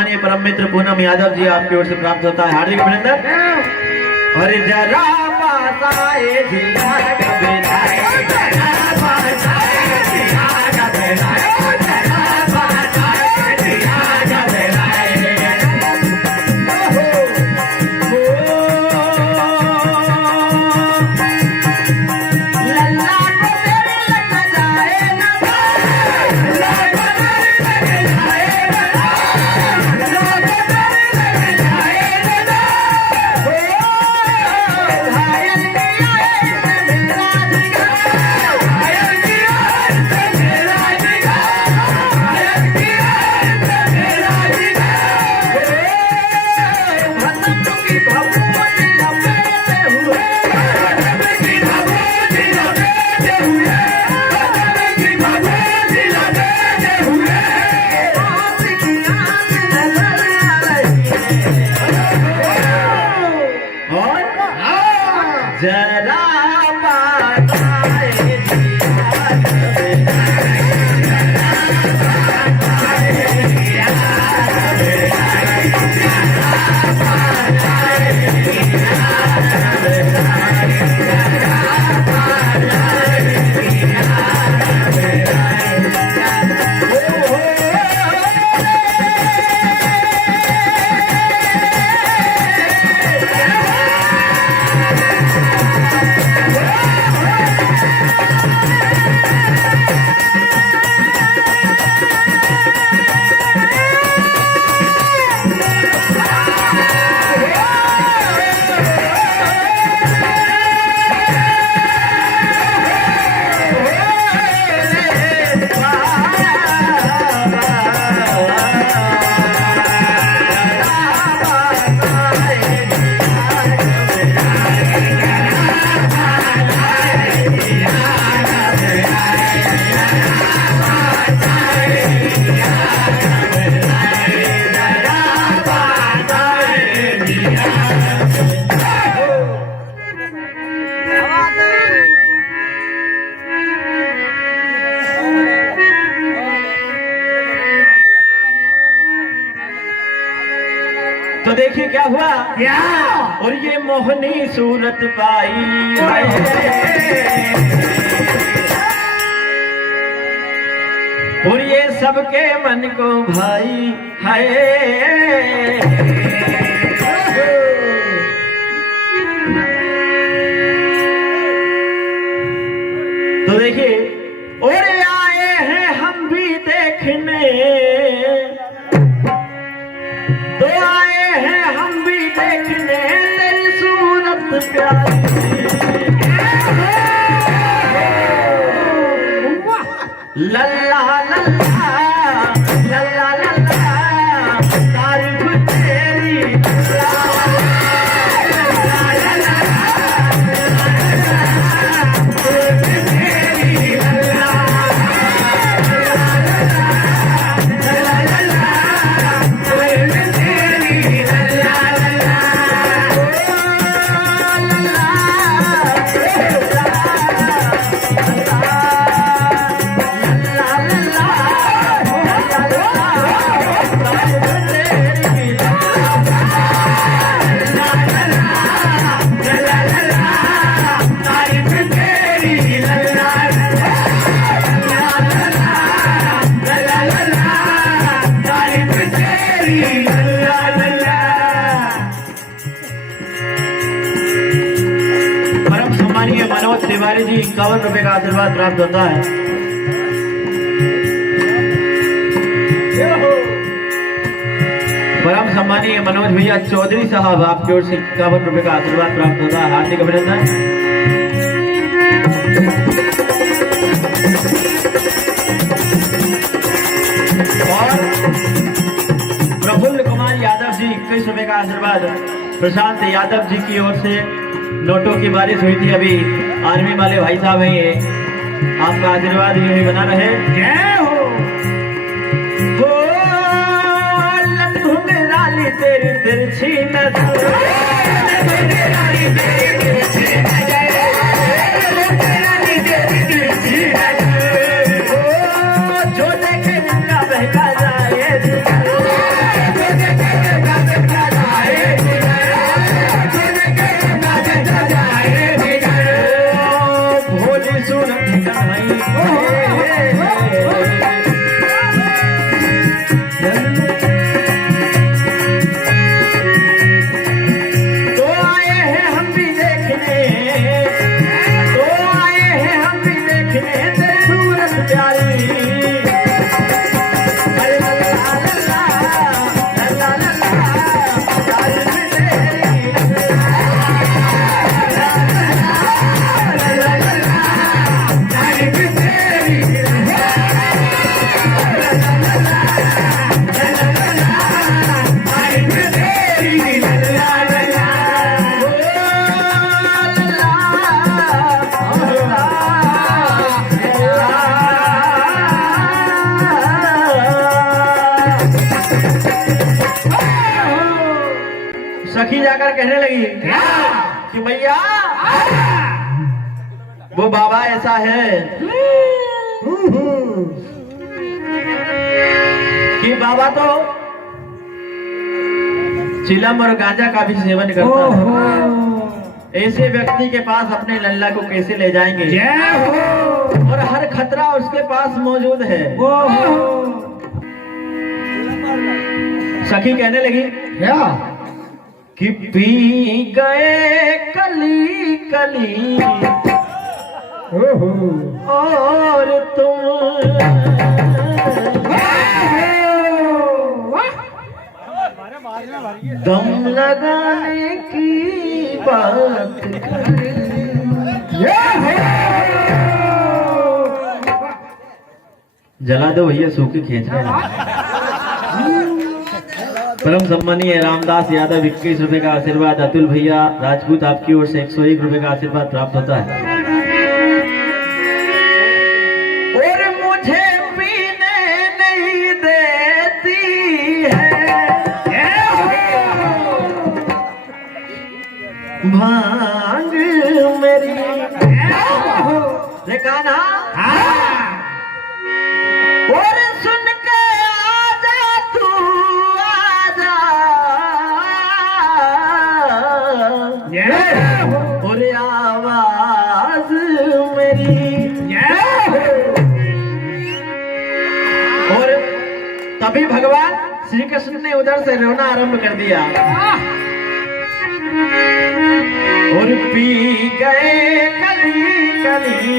सम्मानीय परम मित्र पूनम यादव जी आपकी ओर से प्राप्त होता है हार्दिक अभिनंदन। और जरा पास आए जिया कबीराए, जरा पास आए जिया कबीराए, जरा पास आए जिया कबीराए। लल्ला को तेरे लग जाए ना, लल्ला को तेरे लग जाए ना, लल्ला को तेरे लग जाए ना। घायल किया है मेरा जिगर, घायल किया है मेरा जिगर, घायल किया है मेरा जिगर। भनक की भभूति लपेटे हुए, भनक की भभूति लपेटे हुए, भनक की भभूति लपेटे हुए। आँख की आँख नजर आ रही है। और जरा बात आए जिया कबीराए, तो देखिए क्या हुआ, क्या और ये मोहनी सूरत पाई और ये सबके मन को भाई है। तो देखिए और आए हैं हम भी देखने, तो आए हैं हम भी देखने तेरी सूरत प्यारी। लल्ला लल्ला लल्ला लल्ला तारीफ तेरी, परम सम्मानीय मनोज तिवारी जी 51 रुपए का आशीर्वाद प्राप्त होता है। परम सम्मानीय मनोज भैया चौधरी साहब आपकी ओर से 51 रुपए का आशीर्वाद प्राप्त होता है, हार्दिक अभिनंदन। और प्रफुल्ल कुमार यादव जी 21 रुपए का आशीर्वाद प्रशांत यादव जी की ओर से नोटों की बारिश हुई थी। अभी आर्मी वाले भाई साहब हैं, ये आपका आशीर्वाद यूं ही बना रहे। जय हो घुंघराली तेरी तिरछी नजर, घुंघराली तेरी तिरछी नजर, घुंघराली तेरी तिरछी नजर। जो देखे जिनका बहका जाए जिगर, कहने लगी कि भैया वो बाबा ऐसा है कि बाबा तो चिलम और गांजा का भी सेवन करता है। ऐसे व्यक्ति के पास अपने लल्ला को कैसे ले जाएंगे? और हर खतरा उसके पास मौजूद है। सखी कहने लगी कि पी गए कली कली और तुम दम लगाने की बात जला दो भैया, सूखी खींच रहे हैं। परम सम्मानीय रामदास यादव 21 रुपए का आशीर्वाद। अतुल भैया राजपूत आपकी ओर से 101 रुपए का आशीर्वाद प्राप्त होता है। और मुझे पीने नहीं देती है भांग मेरी। देखा ना? और सुन के आजा तू आजा, और आवाज मेरी। और तभी भगवान श्री कृष्ण ने उधर से रोना आरंभ कर दिया। और पी गए कली कली